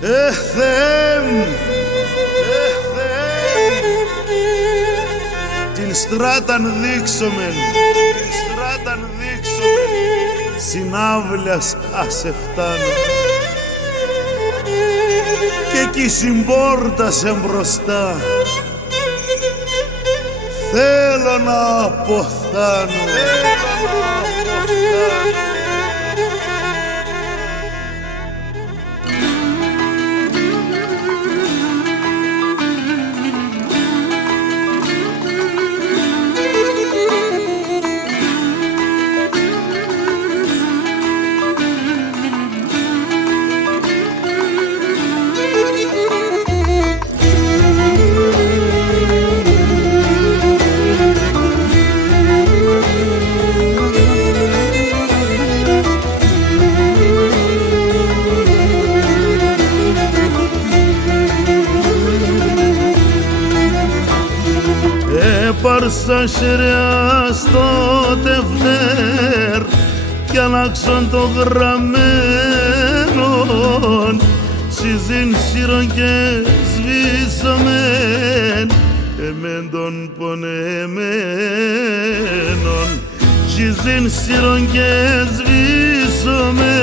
Θεέ μου, την στράταν δείξομεν, συνάβλιας ας εφτάνω και εκεί συμπόρτασε μπροστά. Θέλω να αποθάνω. Έπαρσα σειρά στο τευτέρ κι αλλάξον το γραμμένον, συζήν σύρον και σβήσαμεν εμέν των πονεμένων. Συζήν σύρον και σβήσαμεν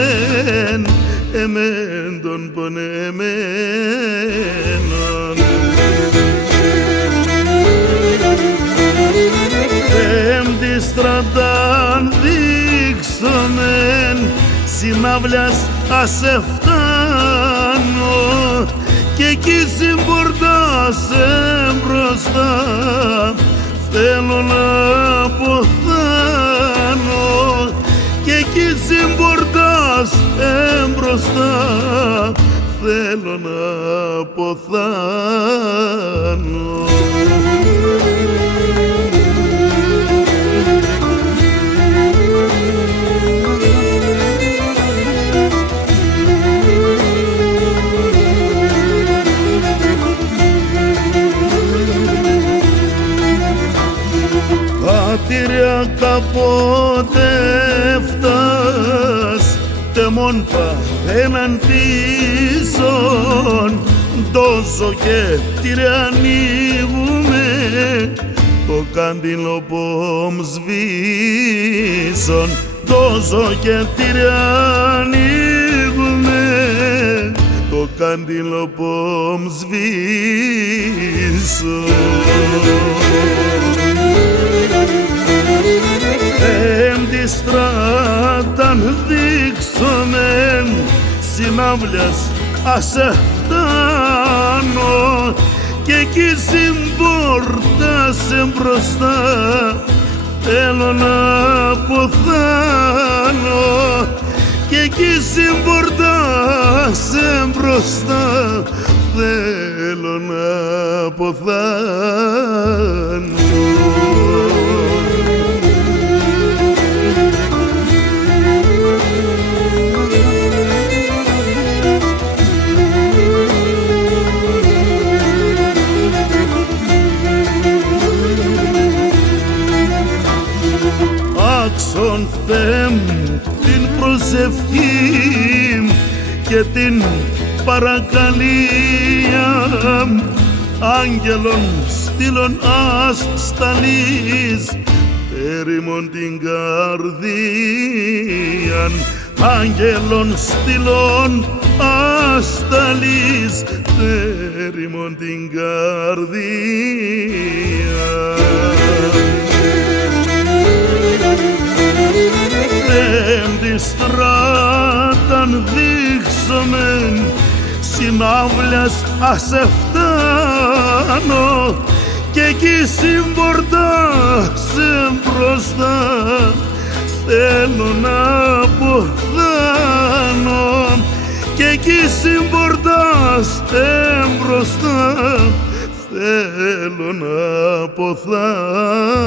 εμέν των πονεμένων. Πέμπτη στρατάν δείξομεν, συνάβλιας ας εφτάνω και εκεί συμπορτάσαι μπροστά. Θέλω να αποθάνω και εκεί συμπορτάσαι μπροστά. Θέλω να αποθάνω. Πατήρια κάποτε φτάς, τεμόν παθαίναν πίσον, ντόζο και τυρε ανοίγουμε, το κάντιλο πομ σβήσον, ντόζο και τυρε ανοίγουμε, το κάντιλο πομ σβήσον. Πέμπτη στράταν δείξομεν, συνάβλιας ας εφτάνω και εκεί συμπόρτασε μπροστά. Θέλω να αποθάνω και εκεί συμπορτάσαι μπροστά. Θέλω να αποθάνω. Άξον Θεέ μου την προσευχή και την παρακαλία, άγγελον στείλον ας σταλείς έρημον την καρδίαν. Άγγελον στείλον ας σταλείς έρημον την καρδίαν. Πέμπτη στράταν δείξομεν, συνάβλιας ας εφτάνω και εκεί συμπορτάσαι μπροστά. Θέλω να αποθάνω και εκεί συμπορτάσαι μπροστά. Θέλω να αποθάνω.